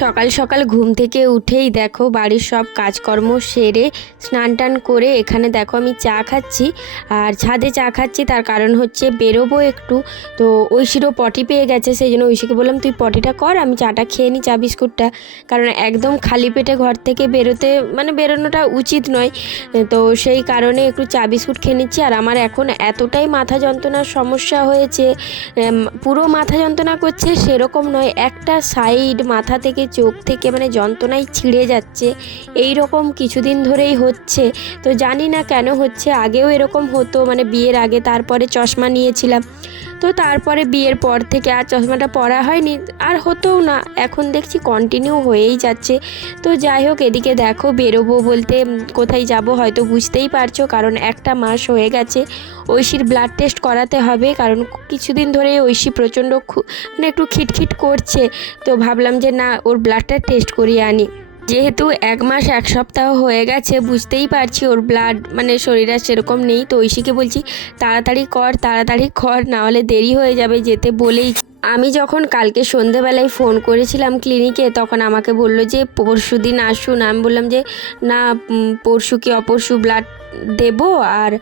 সকাল সকাল ঘুম থেকে উঠেই দেখো বাড়ির সব কাজকর্ম সেরে স্নান টান করে এখানে দেখো আমি চা খাচ্ছি। আর ছাদে চা খাচ্ছি, তার কারণ হচ্ছে বেরোবো একটু। তো ঐশিরও পটি পেয়ে গেছে, সেই জন্য ঐশীকে বললাম, তুই পটিটা কর, আমি চাটা খেয়ে নিই চা বিস্কুটটা। কারণ একদম খালি পেটে ঘর থেকে বেরোতে মানে বেরোনোটা উচিত নয়। তো সেই কারণে একটু চা বিস্কুট খেয়ে নিচ্ছি। আর আমার এখন এতটাই মাথা যন্ত্রণার সমস্যা হয়েছে পুরো মাথা যন্ত্রণা করছে সেরকম নয়, একটা সাইড মাথা থেকে চোখ থেকে মানে যন্ত্রণায় ছিঁড়ে যাচ্ছে। এই রকম কিছুদিন ধরেই হচ্ছে। তো জানি না কেন হচ্ছে, আগেও এরকম হতো মানে বিয়ের আগে, তারপরে চশমা নিয়েছিলাম। তো তারপরে বিয়ের পর থেকে আর চশমাটা পরা হয়নি, আর হতোও না। এখন দেখছি কন্টিনিউ হয়েই যাচ্ছে। তো যাই হোক, এদিকে দেখো বেরোবো বলতে কোথায় যাব হয়তো বুঝতেই পারছ, কারণ একটা মাস হয়ে গেছে। ঐশীর ব্লাড টেস্ট করাতে হবে, কারণ কিছুদিন ধরে ঐশী প্রচণ্ড মানে একটু খিটখিট করছে। তো ভাবলাম যে না, ওর ব্লাডটা টেস্ট করিয়ে আনি। যেহেতু এক মাস, এক সপ্তাহ হয়ে গেছে, বুঝতেই পারছি ওর ব্লাড মানে শরীর আর সেরকম নেই। তো ঐশীকে বলছি, তাড়াতাড়ি কর তাড়াতাড়ি কর, নাহলে দেরি হয়ে যাবে, যেতে বলেই। আমি যখন কালকে সন্ধেবেলায় ফোন করেছিলাম ক্লিনিকে তখন আমাকে বলল যে পরশু দিন আসুন। আমি বললাম যে, না পরশু কি অপরশু ব্লাড দেব আর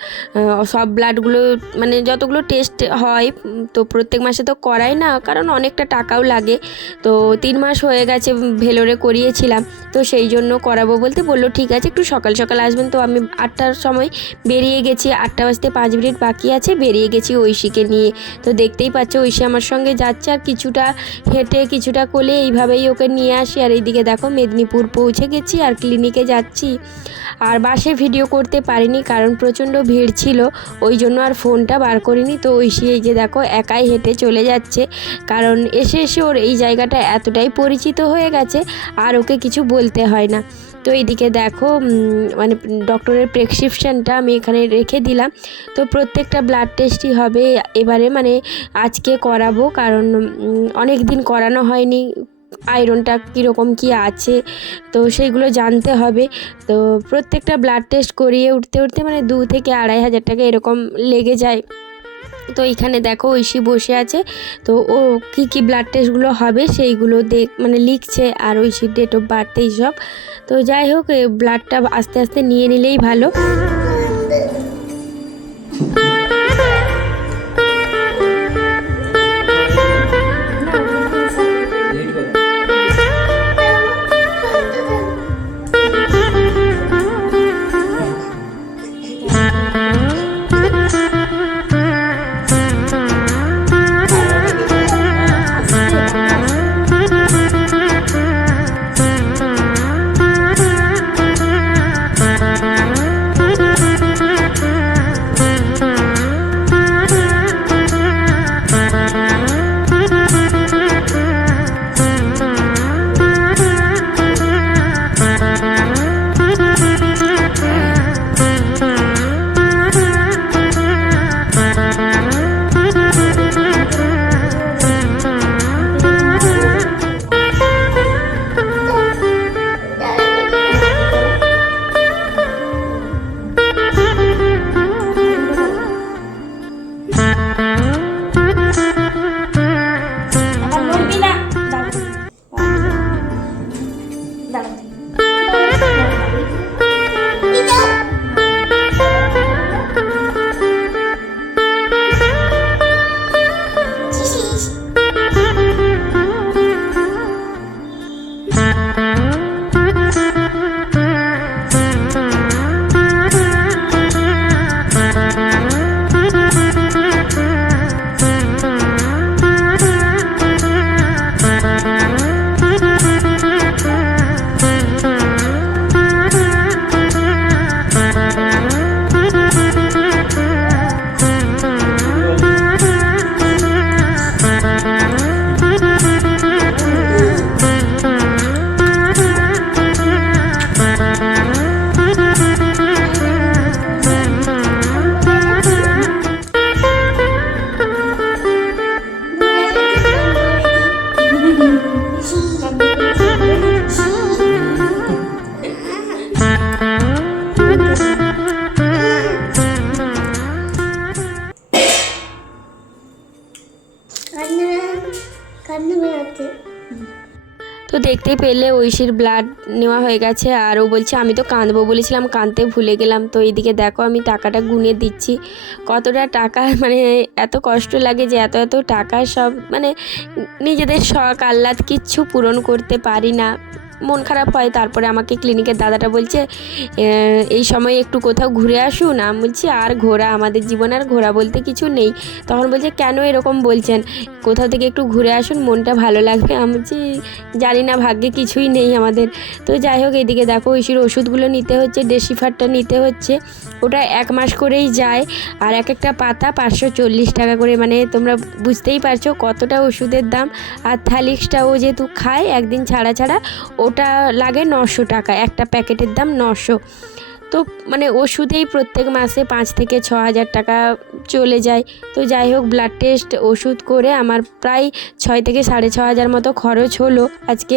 সব ব্লাডগুলো মানে যতগুলো টেস্ট হয়, তো প্রত্যেক মাসে তো করাই না, কারণ অনেকটা টাকাও লাগে। তো তিন মাস হয়ে গেছে, ভেলোরে করিয়েছিলাম, তো সেই জন্য করাবো বলতে বলল, ঠিক আছে, একটু সকাল সকাল আসবেন। তো আমি আটটার সময় বেরিয়ে গেছি, আটটা বাজতে পাঁচ মিনিট বাকি আছে, বেরিয়ে গেছি ঐশীকে নিয়ে। তো দেখতেই পাচ্ছ, ঐশী আমার সঙ্গে যাচ্ছে আর কিছুটা হেঁটে, কিছুটা কোলে এইভাবেই ওকে নিয়ে আসি। আর এইদিকে দেখো, মেদিনীপুর পৌঁছে গেছি আর ক্লিনিকে যাচ্ছি। আর বাসে ভিডিও করতে পারিনি, কারণ প্রচণ্ড ভিড় ছিল, ওই জন্য আর ফোনটা বার করিনি। তো ঐশী এই যে দেখো, একাই হেঁটে চলে যাচ্ছে, কারণ এসে এসে ওর এই জায়গাটা এতটাই পরিচিত হয়ে গেছে, আর ওকে কিছু বলতে হয় না। তো এইদিকে দেখো মানে ডক্টরের প্রেসক্রিপশানটা আমি এখানে রেখে দিলাম। তো প্রত্যেকটা ব্লাড টেস্টই হবে, এবারে মানে আজকে করাবো, কারণ অনেক দিন করানো হয়নি আয়রনটা কীরকম কী আছে, তো সেইগুলো জানতে হবে। তো প্রত্যেকটা ব্লাড টেস্ট করিয়ে উঠতে উঠতে মানে দু থেকে আড়াই হাজার টাকা এরকম লেগে যায়। তো এখানে দেখো ঐশী বসে আছে, তো ও কী কী ব্লাড টেস্টগুলো হবে সেইগুলো দেখ মানে লিখছে আর ঐশীর ডেট অফ বার্থ এইসব তো যাই হোক ব্লাডটা আস্তে আস্তে নিয়ে নিলেই ভালো। পেলে ঐশীর ব্লাড নেওয়া হয়ে গেছে আর ও বলছে, আমি তো কাঁদবো। বলেছিলাম, কাঁদতে ভুলে গেলাম। তো এইদিকে দেখো, আমি টাকাটা গুনে দিচ্ছি। কতটা টাকা মানে এত কষ্ট লাগে যে এত এত টাকা সব মানে নিজেদের শখ, আহ্লাদ কিচ্ছু পূরণ করতে পারি না। মন খারাপ হয়, তারপরে আমাকে ক্লিনিকের দাদাটা বলছে এই সময় একটু কোথাও ঘুরে আসুন আমি বলছি, আর ঘোরা, আমাদের জীবন আর ঘোরা বলতে কিছু নেই। তখন বলছে, কেন এরকম বলছেন? কোথাও থেকে একটু ঘুরে আসুন, মনটা ভালো লাগবে। আমি বলছি, জানি না, ভাগ্যে কিছুই নেই আমাদের। তো যাই হোক, এদিকে দেখো ঐশীর ওষুধগুলো নিতে হচ্ছে ডেসিফারটা নিতে হচ্ছে। ওটা এক মাস করেই যায়, আর এক একটা পাতা পাঁচশো চল্লিশ টাকা করে। মানে তোমরা বুঝতেই পারছ কতটা ওষুধের দাম। আর থালিক্সটা ও যেহেতু খায়, একদিন ছাড়া ছাড়া ওটা লাগে নশো টাকা, একটা প্যাকেটের দাম নশো। তো মানে ওষুধেই প্রত্যেক মাসে পাঁচ থেকে ছ হাজার টাকা চলে যায়। তো যাই হোক ব্লাড টেস্ট ওষুধ করে আমার প্রায় ছয় থেকে সাড়ে ছ হাজার মতো খরচ হলো আজকে।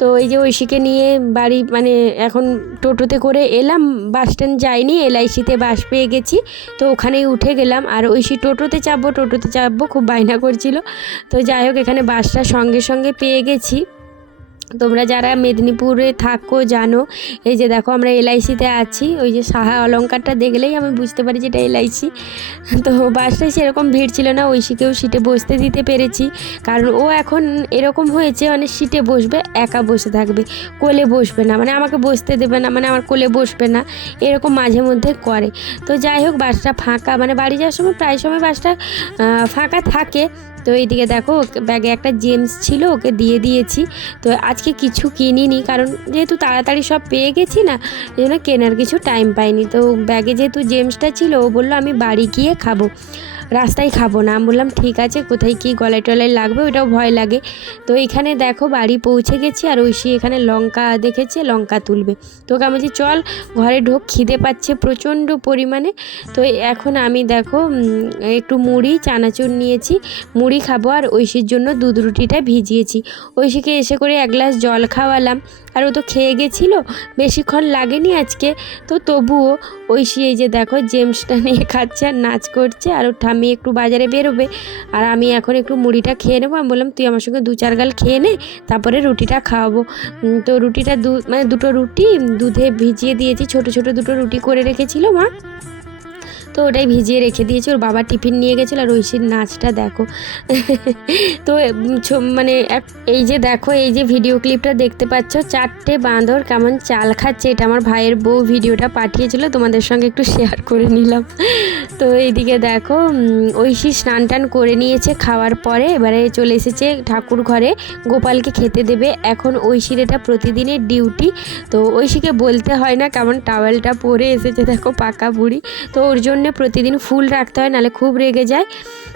তো এই যে ঐশীকে নিয়ে বাড়ি মানে এখন টোটোতে করে এলাম, বাস স্ট্যান্ড যাইনি এলআইসিতে বাস পেয়ে গেছি। তো ওখানেই উঠে গেলাম, আর ঐশী টোটোতে চাপবো টোটোতে চাপবো, খুব বায়না করছিল। তো যাই হোক, এখানে বাসটা সঙ্গে সঙ্গে পেয়ে গেছি। তোমরা যারা মেদিনীপুরে থাকো, জানো, এই যে দেখো আমরা এলআইসিতে আছি। ওই যে সাহা অলঙ্কারটা দেখলেই আমি বুঝতে পারি যে এটা এলআইসি। তো বাসটায় সেরকম ভিড় ছিল না, ঐশীকেও সিটে বসতে দিতে পেরেছি। কারণ ও এখন এরকম হয়েছে মানে সিটে বসবে, একা বসে থাকবে, কোলে বসবে না। মানে আমাকে বসতে দেবে না মানে আমার কোলে বসবে না, এরকম মাঝে মধ্যে করে। তো যাই হোক, বাসটা ফাঁকা মানে বাড়ি যাওয়ার সময়, প্রায় সময় বাসটা ফাঁকা থাকে। তো এইদিকে দেখো ব্যাগে একটা জেমস ছিল, ওকে দিয়ে দিয়েছি। তো আজকে কিছু কিনিনি, কারণ যেহেতু তাড়াতাড়ি সব পেয়ে গেছি না এই জন্য কেনার কিছু টাইম পাইনি। তো ব্যাগে যেহেতু জেমসটা ছিল, ও বলল আমি বাড়ি গিয়ে খাব। রাস্তায় খাব না। আমি বললাম, ঠিক আছে, কোথায় কী গলায় টলায় লাগবে, ওটাও ভয় লাগে। তো এখানে দেখো বাড়ি পৌঁছে গেছি, আর ঐশী এখানে লঙ্কা দেখেছে, লঙ্কা তুলবে। তো আমি বলছি, চল, ঘরে ঢোক, খিদে পাচ্ছে প্রচণ্ড পরিমাণে। তো এখন আমি দেখো একটু মুড়ি, চানাচুর নিয়েছি, মুড়ি খাব, আর ঐশীর জন্য দুধ রুটিটা ভিজিয়েছি। ঐশীকে এসে করে এক গ্লাস জল খাওয়ালাম। আর ও তো খেয়ে গেছিল, বেশিক্ষণ লাগেনি আজকে। তো তবুও ঐশী এই যে দেখো জেমসটা নিয়ে খাচ্ছে আর নাচ করছে আর ওর ঠাম্মি একটু বাজারে বেরোবে। আর আমি এখন একটু মুড়িটা খেয়ে নেব। আমি বললাম, তুই আমার সঙ্গে দু চার গাল খেয়ে নে, তারপরে রুটিটা খাওয়াবো। তো রুটিটা দু মানে দুটো রুটি, দুধে ভিজিয়ে দিয়েছি, ছোট ছোট দুটো রুটি করে রেখেছিল মা। তো ওটাই ভিজিয়ে রেখে দিয়েছি। ওর বাবা টিফিন নিয়ে গেছিল আর ঐশীর নাচটা দেখো। তো মানে এই যে দেখো, এই যে ভিডিও ক্লিপটা দেখতে পাচ্ছ, চারটে বাঁদর কেমন চাল খাচ্ছে, এটা আমার ভাইয়ের বউ ভিডিওটা পাঠিয়েছিল, তোমাদের সঙ্গে একটু শেয়ার করে নিলাম। তো এইদিকে দেখো ঐশী স্নান টান করে নিয়েছে খাওয়ার পরে, এবারে চলে এসেছে ঠাকুর ঘরে, গোপালকে খেতে দেবে। এখন ঐশীর এটা প্রতিদিনের ডিউটি তো ঐশীকে বলতে হয় না কেমন টাওয়েলটা পরে এসেছে, দেখো পাকা বুড়ি। তো ওর জন্য প্রতিদিন ফুল রাখতে হয় নাহলে খুব রেগে যায়।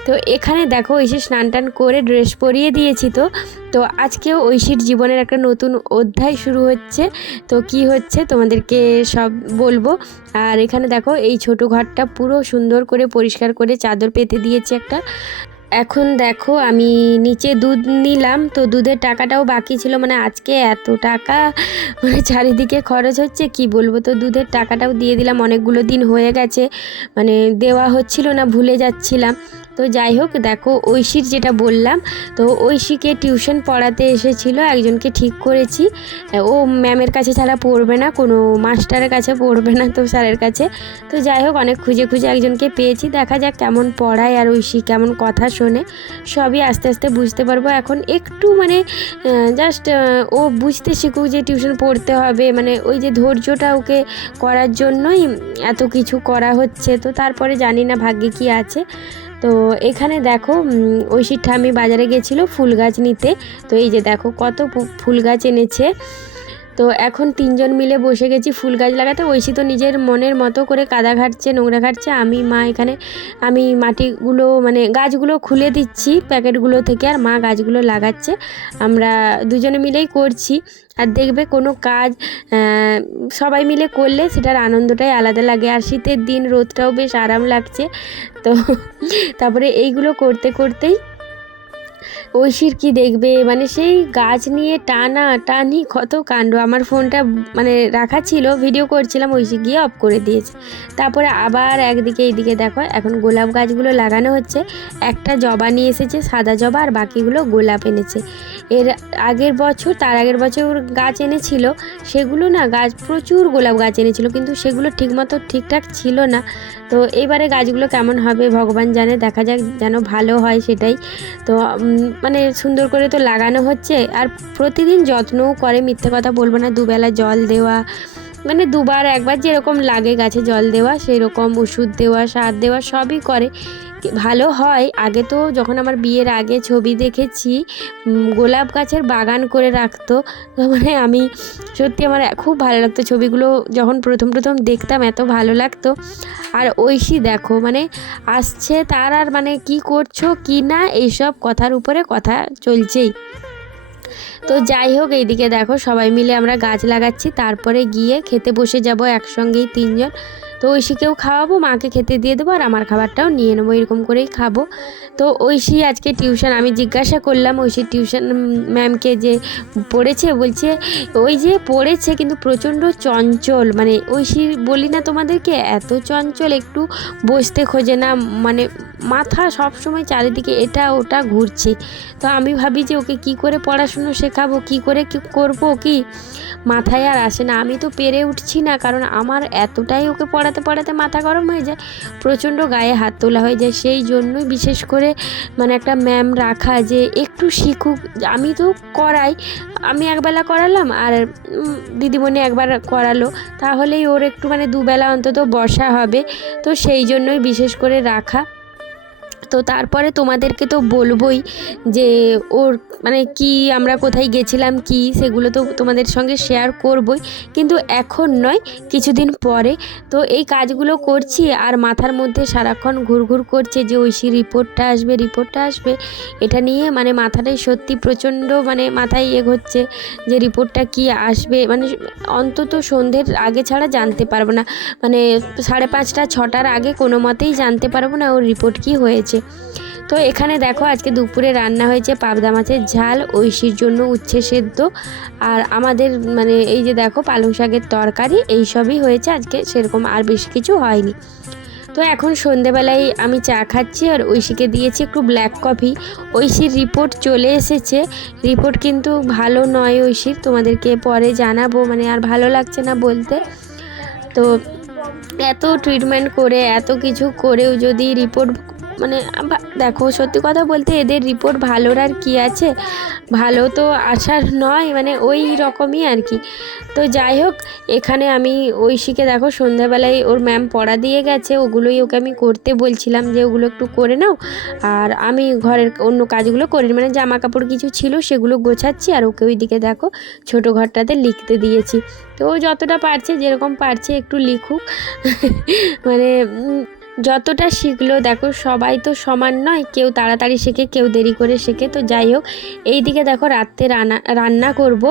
তো এখানে দেখো ঐশী স্নান টান করে ড্রেস পরিয়ে দিয়েছি তো। তো আজকেও ঐশীর জীবনের একটা নতুন অধ্যায় শুরু হচ্ছে। তো কি হচ্ছে তোমাদেরকে সব বলব। আর এখানে দেখো এই ছোট ঘরটা পুরো সুন্দর করে পরিষ্কার করে চাদর পেতে দিয়েছি একটা। এখন দেখো, আমি নিচে দুধ নিলাম, তো দুধের টাকাটাও বাকি ছিল মানে আজকে এত টাকা? মানে চারিদিকে খরচ হচ্ছে, কি বলব? তো দুধের টাকাটাও দিয়ে দিলাম, অনেকগুলো দিন হয়ে গেছে মানে দেওয়া হচ্ছিল না, ভুলে যাচ্ছিলাম। তো যাই হোক, দেখো ঐশীর যেটা বললাম, তো ঐশীকে টিউশন পড়াতে এসেছিল, একজনকে ঠিক করেছি। ও ম্যামের কাছে ছাড়া পড়বে না, কোনো মাস্টারের কাছে পড়বে না তো স্যারের কাছে। তো যাই হোক, অনেক খুঁজে খুঁজে একজনকে পেয়েছি। দেখা যাক কেমন পড়ায় আর ঐশী কেমন কথা শোনে। সবই আস্তে আস্তে বুঝতে পারব। এখন একটু মানে জাস্ট ও বুঝতে শিখুক যে টিউশন পড়তে হবে। মানে ওই যে ধৈর্যটা ওকে করার জন্যই এত কিছু করা হচ্ছে। তো তারপরে জানি না ভাগ্যে কি আছে। তো এখানে দেখো ঐশীর ঠামি বাজারে গেছিল ফুল গাছ নিতে। তো এই যে দেখো কত ফুল গাছ এনেছে। তো এখন তিনজন মিলে বসে গেছি ফুল গাছ লাগাতে। ঐশী তো নিজের মনের মতো করে কাদা ঘাটছে, নোংরা ঘাটছে। আমি, মা এখানে, আমি মাটিগুলো মানে গাছগুলো খুলে দিচ্ছি প্যাকেটগুলো থেকে আর মা গাছগুলো লাগাচ্ছে। আমরা দুজনে মিলেই করছি। আর দেখবে কোনো কাজ সবাই মিলে করলে সেটার আনন্দটাই আলাদা লাগে। আর শীতের দিন রোদটাও বেশ আরাম লাগছে। তো তারপরে এইগুলো করতে, করতেই ঐশীর কি দেখবে? মানে সেই গাছ নিয়ে টানা, টানি কত কাণ্ড। আমার ফোনটা মানে রাখা ছিল ভিডিও করছিলাম, ঐশী গিয়ে অফ করে দিয়েছে। তারপরে আবার একদিকে, এইদিকে দেখো, এখন গোলাপ গাছগুলো লাগানো হচ্ছে। একটা জবা নিয়ে এসেছে, সাদা জবা, আর বাকিগুলো গোলাপ এনেছে। এর আগের বছর, তার আগের বছর গাছ এনেছিল, সেগুলো না গাছ, প্রচুর গোলাপ গাছ এনেছিল, কিন্তু সেগুলো ঠিকমতো ঠিকঠাক ছিল না। তো এবারে গাছগুলো কেমন হবে ভগবান জানে, দেখা যাক যেন ভালো হয় সেটাই। তো মানে সুন্দর করে তো লাগানো হচ্ছে, আর প্রতিদিন যত্নও করে, মিথ্যে কথা বলব না, দুবেলা জল দেওয়া মানে দুবার একবার যেরকম লাগে গাছে জল দেওয়া সেই রকম ওষুধ দেওয়া, সার দেওয়া, সবই করে। ভালো হয়। আগে তো যখন আমার বিয়ের আগে ছবি দেখেছি গোলাপ গাছের বাগান করে রাখতো মানে আমি সত্যি আমার খুব ভালো লাগতো ছবিগুলো যখন প্রথম প্রথম দেখতাম, এত ভালো লাগতো। আর ঐশী দেখো মানে আসছে তার আর মানে কি করছ, কি না, এইসব কথার উপরে কথা চলছেই। তো যাই হোক, এইদিকে দেখো সবাই মিলে আমরা গাছ লাগাচ্ছি, তারপরে গিয়ে খেতে বসে যাব একসঙ্গেই তিনজন। তো ঐশীকেও খাওয়াবো, মাকে খেতে দিয়ে দেবো আর আমার খাবারটাও নিয়ে নেব, এরকম করেই খাব। তো ঐশী আজকে টিউশন, আমি জিজ্ঞাসা করলাম ঐশী টিউশন ম্যামকে যে পড়েছে বলছে, ওই যে পড়েছে কিন্তু প্রচণ্ড চঞ্চল। মানে ঐশী বলি না তোমাদেরকে, এত চঞ্চল, একটু বসতে খোঁজে না। মানে মাথা সব সময় চারিদিকে এটা ওটা ঘুরছে। তো আমি ভাবি যে ওকে কি করে পড়াশুনো শেখাবো, কি করে কি করব কি? মাথায় আর আসে না। আমি তো পেরে উঠছি না, কারণ আমার এতটাই ওকে পড়াতে পড়াতে মাথা গরম হয়ে যায়, প্রচণ্ড গায়ে হাত তোলা হয়ে যায়। সেই জন্যই বিশেষ করে মানে একটা ম্যাম রাখা যে একটু শিখুক। আমি তো করাই, আমি একবেলা করালাম আর দিদিমণি একবার করালো। তাহলেই ওর একটু মানে দুবেলা অন্তত বসা হবে। তো সেই জন্যই বিশেষ করে রাখা। তো তারপরে তোমাদেরকে তো বলবই যে ওর মানে কি আমরা কোথায় গেছিলাম, কি সেগুলো তো তোমাদের সঙ্গে শেয়ার করবই। কিন্তু এখন নয়, কিছুদিন পরে। তো এই কাজগুলো করছি আর মাথার মধ্যে সারাক্ষণ ঘুরঘুর করছে যে ঐশী রিপোর্টটা আসবে রিপোর্টটা আসবে। এটা নিয়ে মানে মাথাটাই সত্যি প্রচণ্ড মানে মাথায় এগোচ্ছে যে রিপোর্টটা কি আসবে। মানে অন্তত সন্ধ্যের আগে ছাড়া জানতে পারব না। মানে সাড়ে পাঁচটা, ছটার আগে কোনো মতেই জানতে পারব না ওর রিপোর্ট কি হয়েছে। তো এখানে দেখো আজকে দুপুরে রান্না হয়েছে পাবদা মাছের ঝাল, ঐশীর জন্য উচ্ছে সেদ্ধ। আর আমাদের মানে এই যে দেখো পালং শাকের তরকারি, এই সবই হয়েছে আজকে, সেরকম আর বেশি কিছু হয়নি। তো এখন সন্ধেবেলায় আমি চা খাচ্ছি আর ঐশীকে দিয়েছি একটু ব্ল্যাক কফি ঐশীর রিপোর্ট চলে এসেছে। রিপোর্ট কিন্তু ভালো নয় ঐশীর, তোমাদেরকে পরে জানাব মানে আর ভালো লাগছে না বলতে। তো এত ট্রিটমেন্ট করে, এত কিছু করেও যদি রিপোর্ট মানে দেখো, সত্যি কথা বলতে এদের রিপোর্ট ভালোর আর কি আছে? ভালো তো আসার নয় মানে ওই রকমই আর কি। তো যাই হোক, এখানে আমি ঐশীকে দেখো, সন্ধ্যাবেলায় ওর ম্যাম পড়া দিয়ে গেছে, ওগুলোই ওকে আমি করতে বলছিলাম যে ওগুলো একটু করে নাও। আর আমি ঘরের অন্য কাজগুলো করি মানে জামা কাপড় কিছু ছিল সেগুলো গোছাচ্ছি, আর ওকে ওইদিকে দেখো, ছোটো ঘরটাতে লিখতে দিয়েছি। তো ও যতটা পারছে, যেরকম পারছে, একটু লিখুক। মানে যতটা শিখলো, দেখো সবাই তো সমান নয়, কেউ তাড়াতাড়ি শেখে, কেউ দেরি করে শেখে, তো যাই হোক, এই দিকে দেখো রাত্রে রান্না রান্না করব।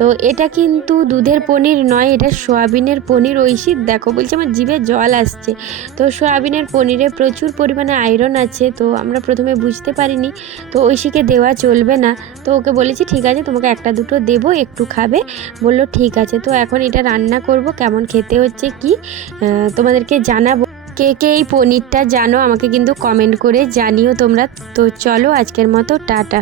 তো এটা কিন্তু দুধের পনির নয়, এটা সোয়াবিনের পনির ঐশী দেখো বলছে আমার জিভে জল আসছে। তো সোয়াবিনের পনিরে প্রচুর পরিমাণে আয়রন আছে, তো আমরা প্রথমে বুঝতে পারিনি, তো ঐশীকে দেওয়া চলবে না। তো ওকে বলেছি, ঠিক আছে, তোমাকে একটা দুটো দেবো, একটু খাবে। বলল, ঠিক আছে। তো এখন এটা রান্না করব, কেমন খেতে হচ্ছে কি তোমাদেরকে জানাব। কে কে এই পনিরটা জানো, আমাকে কিন্তু কমেন্ট করে জানিও তোমরা। তো চলো আজকের মতো, টাটা।